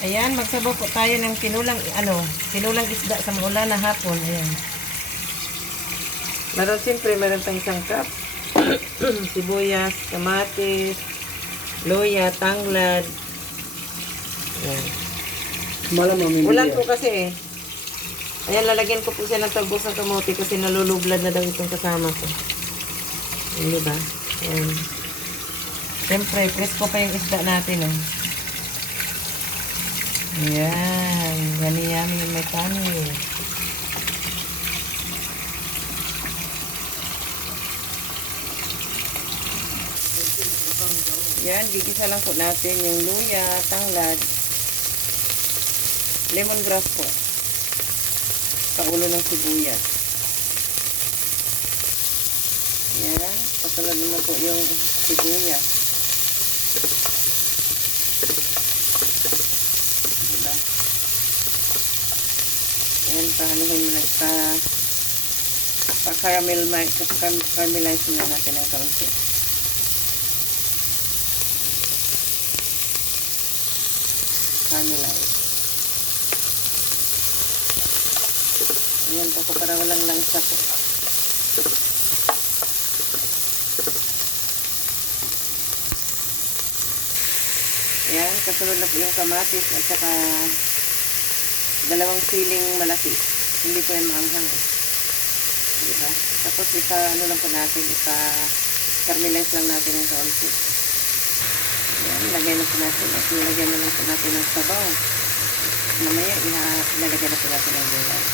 Ayan, magsabaw po tayo ng tinulang isda sa maulan na hapon. Ayan. Meron siyempre, meron tayong isang cup. Sibuyas, kamatis, luya, tanglad. Ayan. Ulan po kasi eh. Ayan, lalagyan ko po siya ng talbos ng kamote kasi nalulublad na daw itong kasama ko. Ayan, diba? Ayan. Siyempre, presko pa yung isda natin, oh. Ayan. Yummy yung may kanin. Yan, gigisa lang po natin yung luya, tanglad, lemongrass po, paulo ng sibuyas. Yan, pasunod naman po yung sibuyas. Diba? Yan, pahaluhin mo na pa-caramelize na natin ng kaunti. Caramelize. Ayan po, para walang langsa po. Ayan, kasunod na po yung kamatis at saka dalawang siling malaki. Hindi po yan maanghang. Diba? Tapos ano lang po natin, caramelize lang natin ng kaunti. Ayan, lagay na po natin. At nilagyan na lang po natin ng sabaw. Mamaya, ilalagyan na po natin ng gulay.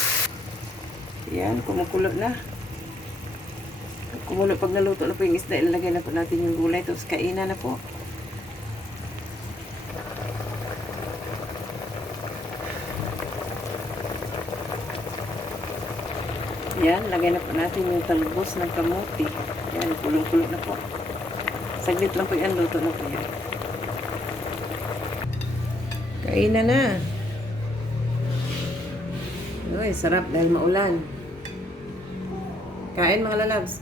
Ayan, kumukulo na. Kumulo, pag naluto na po yung isda, ilalagay na po natin yung gulay. Tapos kainan na po. Ayan, lagay na po natin yung talbos ng kamote. Ayan, kulong-kulong na po. Saglit lang po yan, luto na po yan. Kainan na. Uy, sarap dahil maulan. Kain mga lalabs.